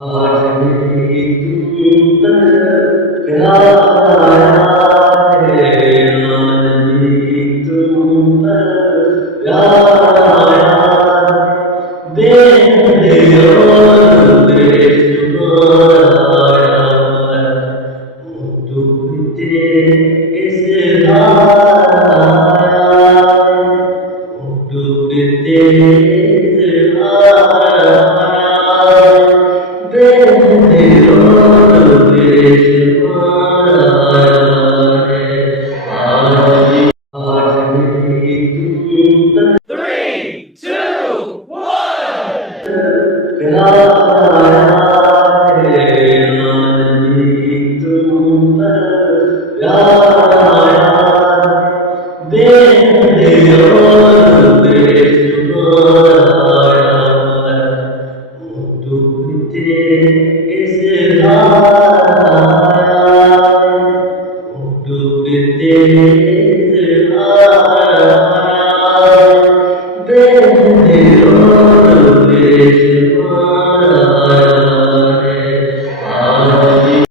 आज भी तुम पर प्यार है, आज भी तुम पर प्यार है। बेखुद बेशुमार वो डूबते इज़हार वो डूबते इज़हार बेखुद बेशुमार आज भी तुम पर Three, two, one. प्यार है, आज भी तुम पर प्यार है। बेखुद बेशुमार वो डूबते इज़हार वो डूबते